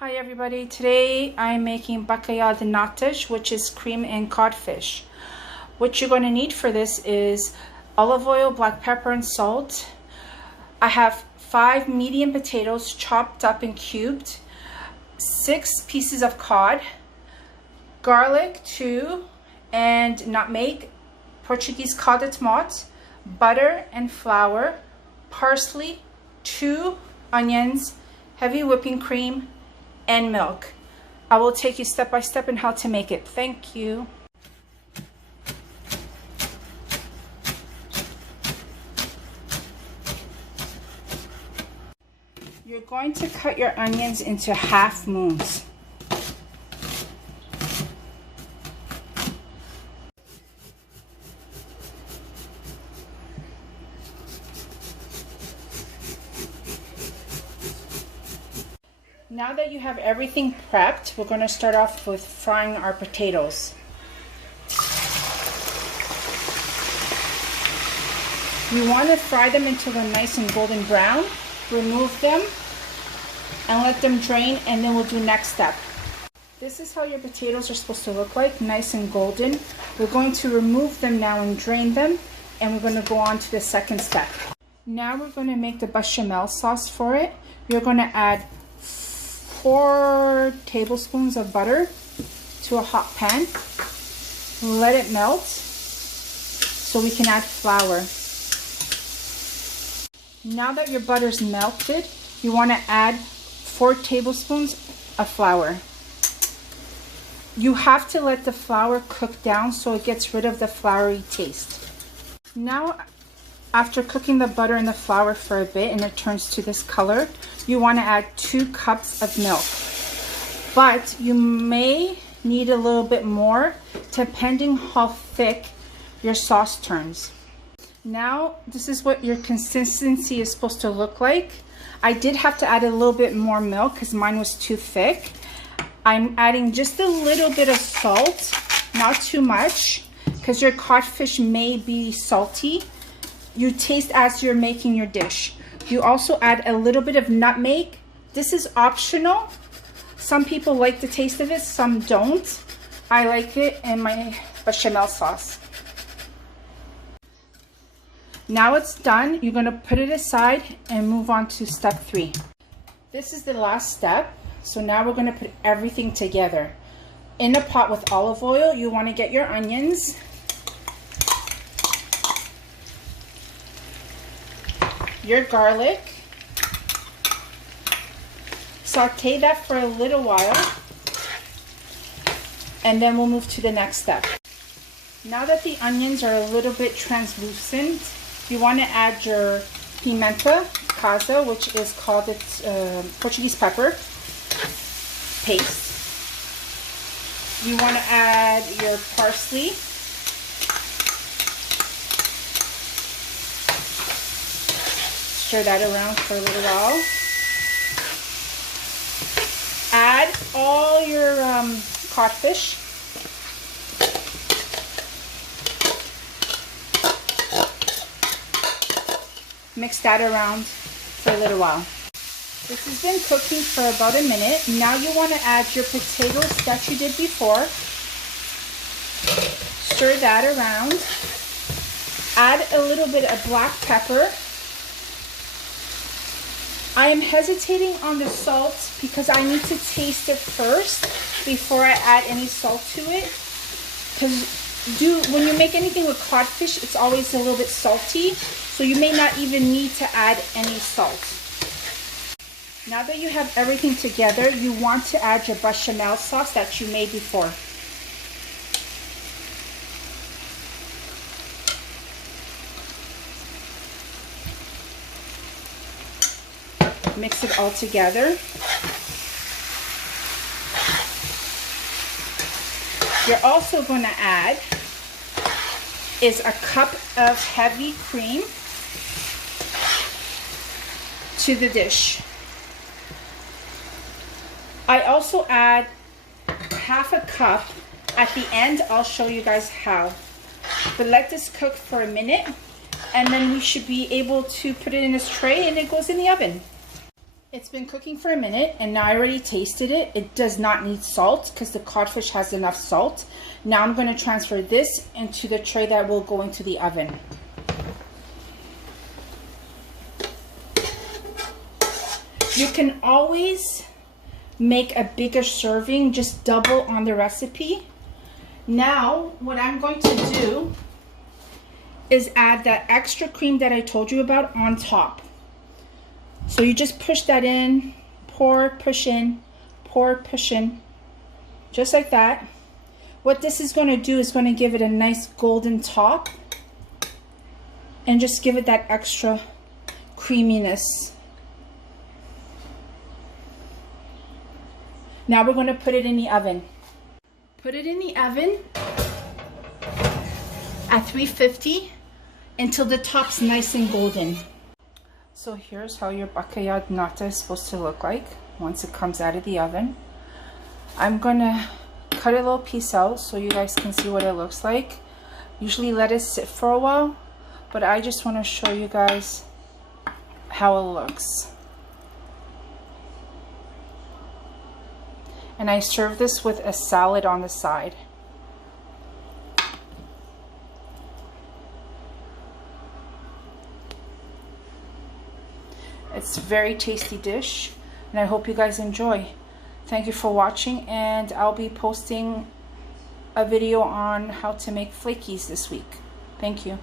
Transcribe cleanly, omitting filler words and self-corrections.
Hi everybody, today I'm making bacalhau de natas, which is cream and codfish. What you're going to need for this is olive oil, black pepper and salt. I have 5 medium potatoes chopped up and cubed, 6 pieces of cod, garlic 2, and nutmeg, Portuguese cod de tomate, butter and flour, parsley, 2 onions, heavy whipping cream, and milk. I will take you step by step in how to make it. Thank you. You're going to cut your onions into half moons. Now that you have everything prepped, we're going to start off with frying our potatoes. You want to fry them until they're nice and golden brown. Remove them and let them drain, and then we'll do next step. This is how your potatoes are supposed to look like, nice and golden. We're going to remove them now and drain them, and we're going to go on to the second step. Now we're going to make the bechamel sauce for it. You're going to add 4 tablespoons of butter to a hot pan. Let it melt so we can add flour. Now that your butter's melted, you want to add 4 tablespoons of flour. You have to let the flour cook down so it gets rid of the floury taste. Now, after cooking the butter and the flour for a bit and it turns to this color, you want to add 2 cups of milk. But you may need a little bit more depending how thick your sauce turns. Now, this is what your consistency is supposed to look like. I did have to add a little bit more milk because mine was too thick. I'm adding just a little bit of salt, not too much, because your codfish may be salty. You taste as you're making your dish. You also add a little bit of nutmeg. This is optional. Some people like the taste of it, some don't. I like it in my bechamel sauce. Now it's done. You're going to put it aside and move on to step 3. This is the last step. So now we're going to put everything together. In a pot with olive oil, you want to get your onions. Your garlic. Saute that for a little while. And then we'll move to the next step. Now that the onions are a little bit translucent, you want to add your pimenta casa, which is called Portuguese pepper paste. You want to add your parsley. Stir that around for a little while. Add all your codfish. Mix that around for a little while. This has been cooking for about a minute. Now you want to add your potatoes that you did before. Stir that around. Add a little bit of black pepper. I am hesitating on the salt because I need to taste it first before I add any salt to it. Because when you make anything with codfish, it's always a little bit salty, so you may not even need to add any salt. Now that you have everything together, you want to add your bechamel sauce that you made before. Mix it all together. You're also going to add is a cup of heavy cream to the dish. I also add half a cup at the end. I'll show you guys how. But let this cook for a minute, and then we should be able to put it in this tray and it goes in the oven. It's been cooking for a minute and now I already tasted it. It does not need salt because the codfish has enough salt. Now I'm going to transfer this into the tray that will go into the oven. You can always make a bigger serving, just double on the recipe. Now what I'm going to do is add that extra cream that I told you about on top. So you just push that in, pour, push in, pour, push in, just like that. What this is going to do is going to give it a nice golden top and just give it that extra creaminess. Now we're going to put it in the oven. Put it in the oven at 350 until the top's nice and golden. So here's how your bacalhau nata is supposed to look like once it comes out of the oven. I'm gonna cut a little piece out so you guys can see what it looks like. Usually let it sit for a while, but I just want to show you guys how it looks. And I serve this with a salad on the side. It's a very tasty dish and I hope you guys enjoy. Thank you for watching, and I'll be posting a video on how to make flakies this week. Thank you.